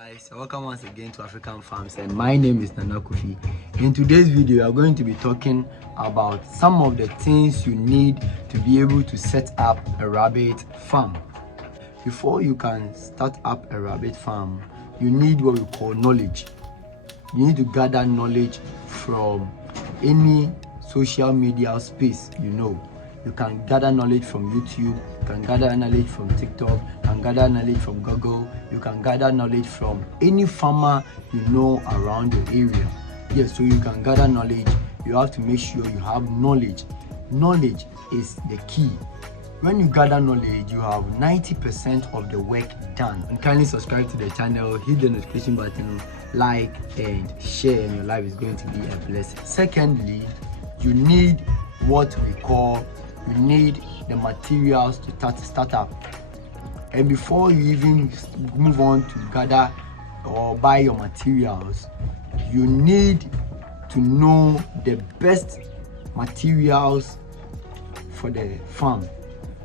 Guys, welcome once again to African Farms, and my name is Nana Kofi. In today's video, we are going to be talking about some of the things you need to be able to set up a rabbit farm. Before you can start up a rabbit farm, you need what we call knowledge. You need to gather knowledge from any social media space you know. You can gather knowledge from YouTube, you can gather knowledge from TikTok, you can gather knowledge from Google, you can gather knowledge from any farmer you know around your area. Yes, so you can gather knowledge. You have to make sure you have knowledge. Knowledge is the key. When you gather knowledge, you have 90% of the work done. And kindly subscribe to the channel, hit the notification button, like and share, and your life is going to be a blessing. Secondly, you need what we call, you need the materials to start up. And before you even move on to gather or buy your materials, you need to know the best materials for the farm.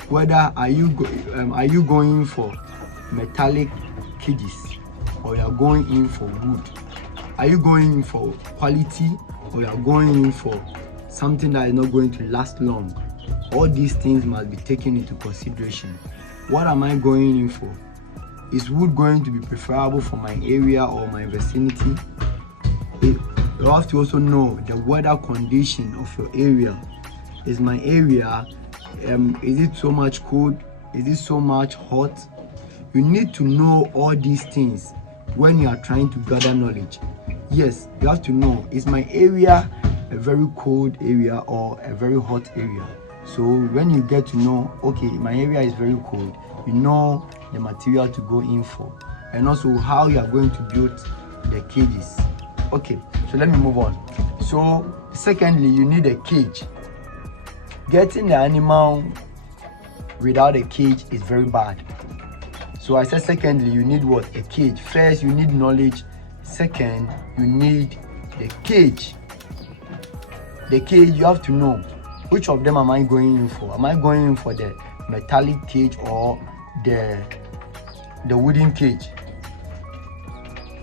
Whether are you going for metallic cages, or you are going in for wood? Are you going in for quality, or you are going in for something that is not going to last long? All these things must be taken into consideration. What am I going in for? Is wood going to be preferable for my area or my vicinity? You have to also know the weather condition of your area. Is my area, is it so much cold? Is it so much hot? You need to know all these things when you are trying to gather knowledge. Yes, you have to know, is my area a very cold area or a very hot area? So when you get to know, okay, my area is very cold, you know the material to go in for, and also how you are going to build the cages. Okay, so let me move on. So secondly, you need a cage. Getting the animal without a cage is very bad. So I said secondly, you need what? A cage. First, you need knowledge. Second, you need the cage. The cage, you have to know which of them am I going in for. Am I going in for the metallic cage or the wooden cage?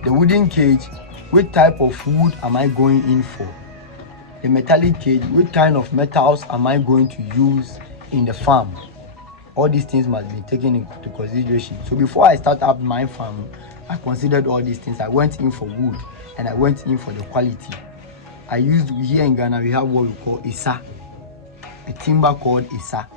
The wooden cage, which type of wood am I going in for? The metallic cage, which kind of metals am I going to use in the farm? All these things must be taken into consideration. So before I start up my farm, I considered all these things. I went in for wood and I went in for the quality. I used, here in Ghana, we have what we call Isa, a timber called Isa.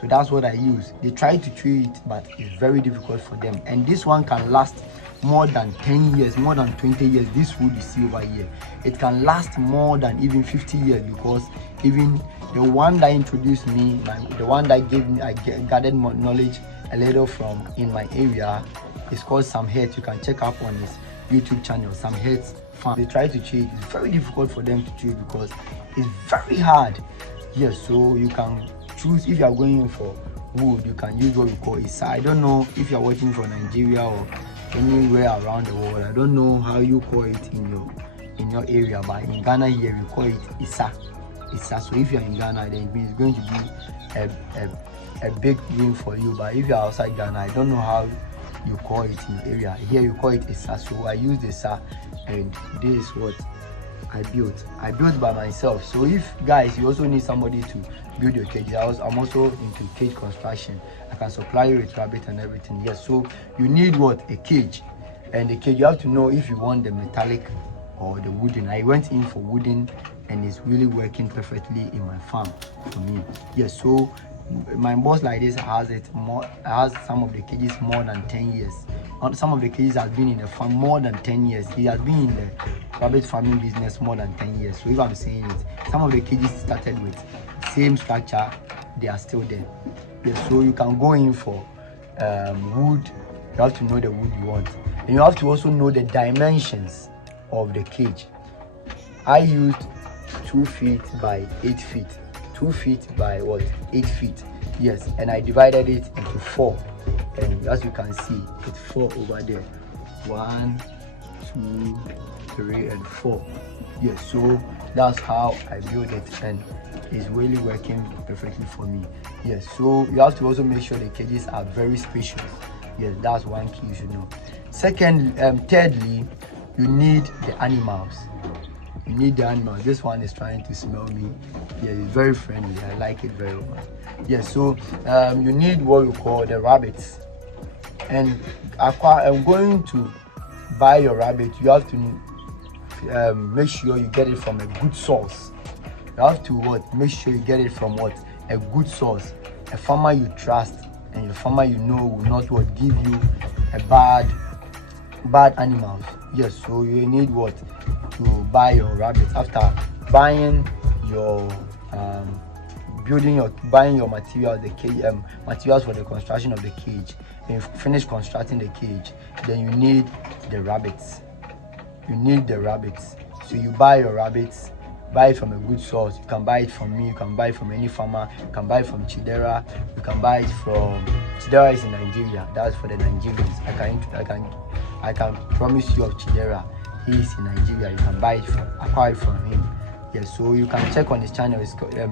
So that's what I use. They try to treat it, but it's very difficult for them. And this one can last more than 10 years, more than 20 years. This wood you see over here, it can last more than even 50 years, because even the one that introduced me, the one that gave me, I gathered more knowledge a little from in my area, is called Sam Hertz. You can check up on his YouTube channel, Sam Hertz Farm. They try to treat it. It's very difficult for them to treat because it's very hard. Yes, so you can choose. If you are going in for wood, you can use what we call Isa. I don't know if you are working from Nigeria or anywhere around the world. I don't know how you call it in your area, but in Ghana here we call it Isa. Isa. So if you are in Ghana, then it's going to be a big win for you. But if you are outside Ghana, I don't know how you call it in your area. Here you call it Isa. So I use Isa, and this is what I built by myself. So if guys, you also need somebody to build your cage, I'm also into cage construction. I can supply you with rabbit and everything. Yes, so you need what? A cage. And the cage, you have to know if you want the metallic or the wooden. I went in for wooden, and it's really working perfectly in my farm for me. Yes, so my boss like this has some of the cages more than 10 years. Some of the cages have been in the farm more than 10 years. He has been in the rabbit farming business more than 10 years. So if I'm saying it, some of the cages started with same structure, they are still there. Yes, so you can go in for wood. You have to know the wood you want, and you have to also know the dimensions of the cage. I used 2 feet by 8 feet. 2 feet by what? 8 feet. Yes, and I divided it into 4. And as you can see, it's 4 over there. 1, 2, 3, and 4. Yes, so that's how I build it, and it's really working perfectly for me. Yes, so you have to also make sure the cages are very spacious. Yes, that's one key you should know. Thirdly, you need the animals. You need the animals. This one is trying to smell me. Yeah, it's very friendly. I like it very much. Yeah, so you need what you call the rabbits. And I'm going to buy your rabbit. You have to make sure you get it from a good source. You have to make sure you get it from a good source, a farmer you trust, and your farmer you know will not give you a bad animals. Yes, so you need to buy your rabbits. After buying your buying your materials, the cage materials for the construction of the cage, and you finish constructing the cage, then you need the rabbits. So you buy your rabbits. Buy it from a good source. You can buy it from me, you can buy it from any farmer, you can buy it from Chidera, you can buy it from Chidera is in Nigeria. That's for the Nigerians. I can promise you of Chidera. He is in Nigeria. You can acquire it from him. Yes, so you can check on his channel.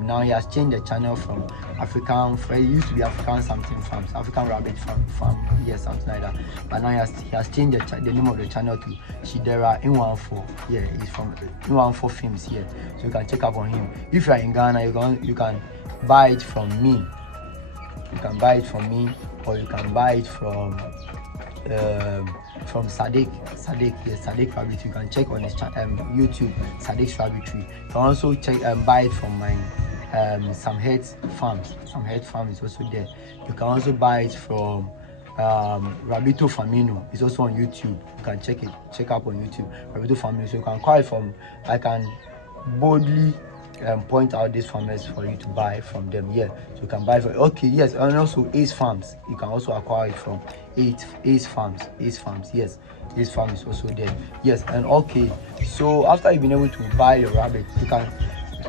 Now he has changed the channel from African. It used to be African something farms, African rabbit farm, yes, something like that. But now he has changed the name of the channel to Chidera In14. Yeah, he's from In14 Films here. So you can check up on him. If you are in Ghana, you can buy it from me. You can buy it from me, or you can buy it from Sadiq, yes, Sadiq Rabbitry. You can check on his YouTube, Sadiq's Rabbitry. You can also buy it from my Some Head Farms. Some Head Farm is also there. You can also buy it from Rabito Famino. It's also on YouTube. You can check up on YouTube, Rabito Famino. So you can call it from. I can boldly point out these farmers for you to buy from them. Yeah, so you can buy from. Okay, yes, and also Ace Farms. You can also acquire it from Ace Farms. Yes, Ace Farm is also there. Yes, and okay, so after you've been able to buy your rabbit,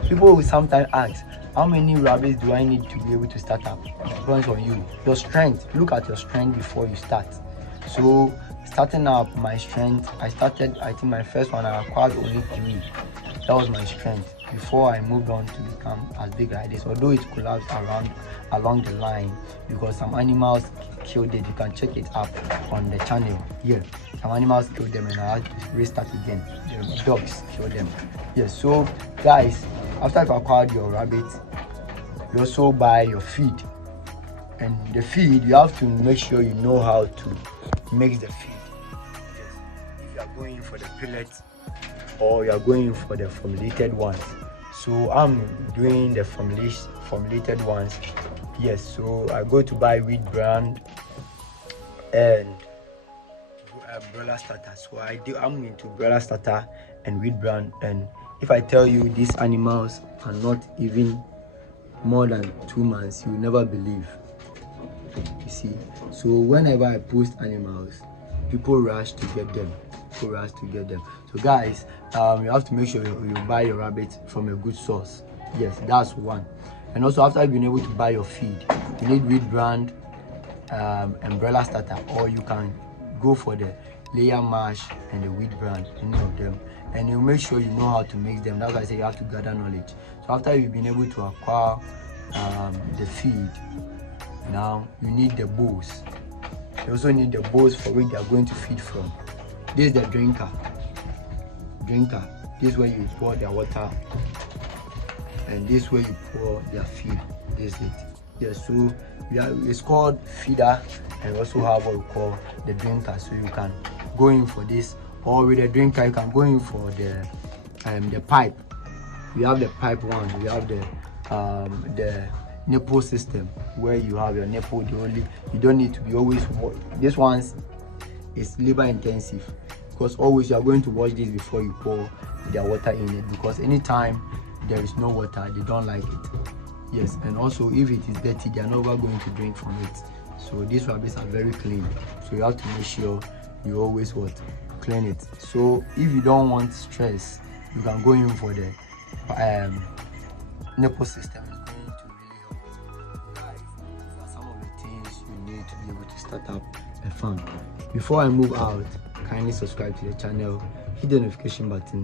people will sometimes ask, how many rabbits do I need to be able to start up? It depends on you, your strength. Look at your strength before you start. So starting up, my strength, I think my first one I acquired only 3. That was my strength before I moved on to become as big like this, although it collapsed along the line because some animals killed it. You can check it up on the channel. Yeah, some animals killed them and I had to restart again. The dogs killed them. Yes, so guys, after you've acquired your rabbit, you also buy your feed. And the feed, you have to make sure you know how to mix the feed. Yes. If you are going for the pellets or you are going for the formulated ones. So I'm doing the formulated ones. Yes, so I go to buy wheat bran and broiler starter. So I'm into broiler starter and wheat bran. And if I tell you these animals are not even more than 2 months, you will never believe. You see, so whenever I post animals, people rush to get them. So guys, you have to make sure you buy your rabbit from a good source. Yes, that's one. And also, after you've been able to buy your feed, you need wheat bran and broiler starter, or you can go for the layer mash and the wheat bran, any of them. And you make sure you know how to mix them. That's why I say you have to gather knowledge. So after you've been able to acquire the feed, now you need the bowls. You also need the bowls for which they are going to feed from. This is the drinker. This is where you pour their water, and this is where you pour their feed. This is it. Yes, so it's called feeder, and we also have what we call the drinker. So you can go in for this, or with the drinker you can go in for the pipe. We have the pipe one. We have the nipple system where you have your nipple. You don't need to be always. This one's is labor intensive because always you are going to wash this before you pour their water in it, because anytime there is no water they don't like it. Yes, and also if it is dirty they are never going to drink from it. So these rabbits are very clean, so you have to make sure you always clean it. So if you don't want stress, you can go in for the nipple system. It's going to really help. Guys, these are some of the things you need to be able to start up a farm. Before I move out, kindly subscribe to the channel, hit the notification button.